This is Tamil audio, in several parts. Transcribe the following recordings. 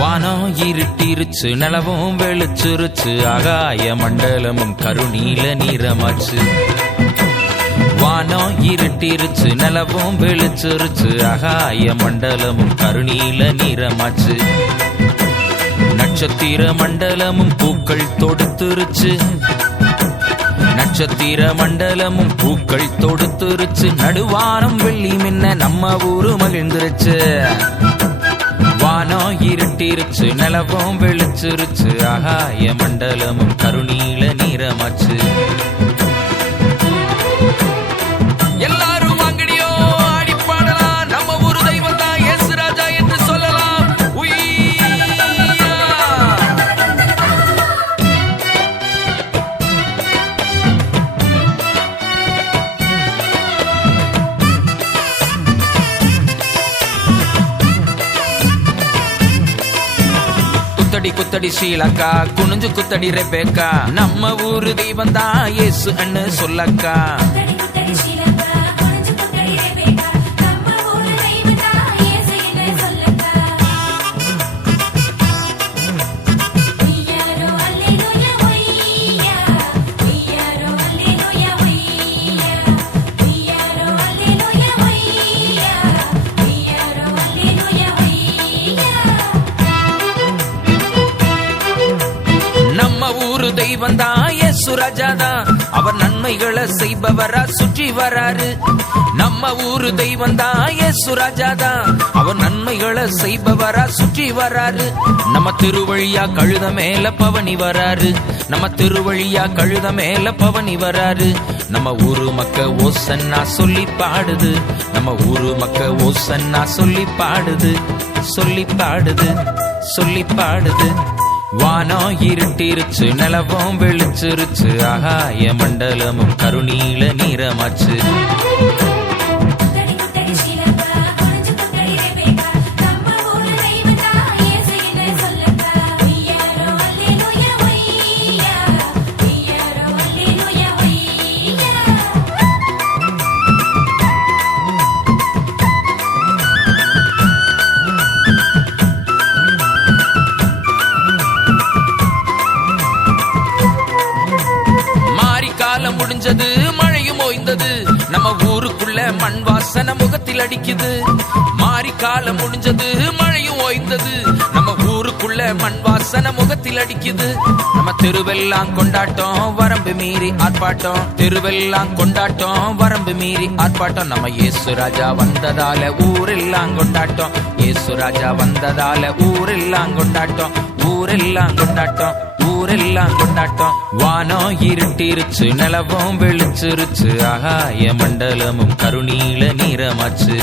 வானம் இருட்டிருச்சு, நிலவும் வெளிச்சிருச்சு, ஆகாய மண்டலமும் கருநீல நீரமாச்சு. வானம் இருட்டிருச்சு, நிலவும் வெளிச்சிருச்சு, ஆகாய மண்டலமும் கருநீல நீரமாச்சு. நட்சத்திர மண்டலமும் பூக்கள் தொடுத்துருச்சு, நட்சத்திர மண்டலமும் பூக்கள் தொடுத்துருச்சு, நடுவானம் வெள்ளி மின்ன நம்ம ஊரு மகிழ்ந்துருச்சு. வானம் இருட்டிருச்சு, நிலவும் வெளிச்சிருச்சு, ஆகாய மண்டலமும் கருநீல நீரமாச்சு. எல்லாரும் வாங்கடியோ ஆடி பாடலாம், நம்ம ஊரு தெய்வம் தான் இயேசு ராஜா என்று சொல்லலாம். குத்தடி குத்தடி ஸ்ரீலங்கா, குனிஞ்சு குத்தடி ரெபேக்கா, நம்ம ஊரு தெய்வம் தான் இயேசு அண்ணு சொல்லக்கா. தெய்வம் தான் இயேசு ராஜா தான், அவர் நன்மைகளை செய்பவரா சுற்றி வராரு. நம்ம ஊரு தெய்வம் தான் இயேசு ராஜா தான், அவர் நன்மைகளை செய்பவரா சுற்றி வராரு. நம்ம திருவழியா கழுத மேல பவனி வராரு, நம்ம திருவழியா கழுத மேல பவனி வராரு. நம்ம ஊரு மக்க ஓசன்னா சொல்லி பாடுது, நம்ம ஊரு மக்க ஓசன்னா சொல்லி பாடுது, சொல்லி பாடுது, சொல்லி பாடுது. வானம் இருட்டிருச்சு, நிலவும் வெளிச்சிருச்சு, ஆகாய மண்டலமும் கருநீல நீரமாச்சு. முடிஞ்சது, மழையும் ஓய்ந்தது, நம்ம ஊருக்குள்ள மண் வாசனை முகத்தில் அடிக்குது. மாறி காலம் முடிஞ்சது, மழையும் ஓய்ந்தது, நம்ம ஊருக்குள்ள மண் வாசனை முகத்தில் அடிக்குது. நம்ம தெருவெல்லாம் கொண்டாட்டம், வரம்பு மீறி ஆர்ப்பாட்டம், தெருவெல்லாம் கொண்டாட்டம், வரம்பு மீறி ஆர்ப்பாட்டம். நம்ம இயேசு ராஜா வந்ததால ஊரெல்லாம் கொண்டாட்டம், இயேசு ராஜா வந்ததால ஊரெல்லாம் கொண்டாட்டம், ஊரெல்லாம் கொண்டாட்டம், ஊரெல்லாம் கொண்டாட்டம். வானம் இருட்டிருச்சு, நிலவும் வெளிச்சிருச்சு, ஆகாய மண்டலமும் கருநீல நீரமாச்சு.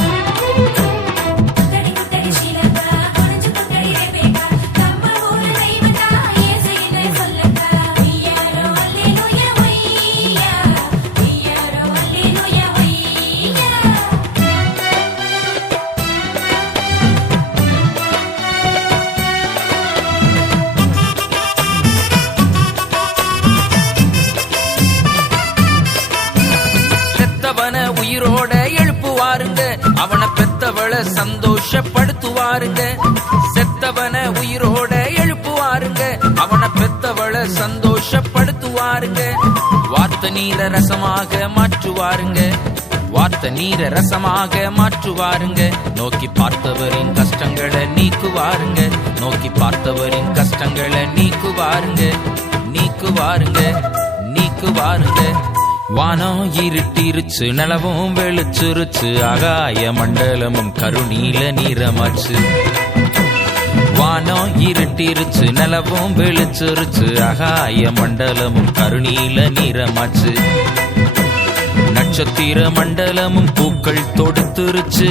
உயிரோட எழுப்புவாருங்க, அவனை பெத்தவளை சந்தோஷப்படுத்துவாருங்க. செத்தவனை உயிரோட எழுப்புவாருங்க, அவனை பெத்தவளை சந்தோஷப்படுத்துவாருங்க. வார்த்தை நீர ரசமாக மாற்றுவாருங்க, வார்த்தை நீர ரசமாக மாற்றுவாருங்க. நோக்கி பார்த்தவரின் கஷ்டங்களை நீக்குவாருங்க, நோக்கி பார்த்தவரின் கஷ்டங்களை நீக்குவாருங்க, நீக்குவாருங்க, நீக்குவாருங்க. வானம் இருட்டிருச்சு, நிலவும் வெளிச்சிருச்சு, ஆகாய மண்டலமும் கருநீல நீரமாச்சு. வானம் இருட்டிருச்சு, நிலவும் வெளிச்சிருச்சு, ஆகாய மண்டலமும் கருநீல நீரமாச்சு. நட்சத்திர மண்டலமும் பூக்கள் தொடுத்துருச்சு,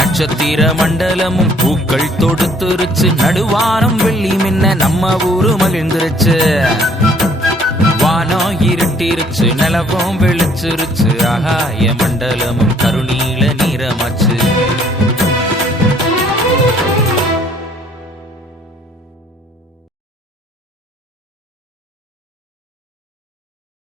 நட்சத்திர மண்டலமும் பூக்கள் தொடுத்துருச்சு, நடுவானம் வெள்ளி மின்ன நம்ம ஊரு மகிழ்ந்துருச்சு. வானம் இருட்டிருச்சு, நிலவும் வெளிச்சிருச்சு, ஆகாய மண்டலமும் கருநீல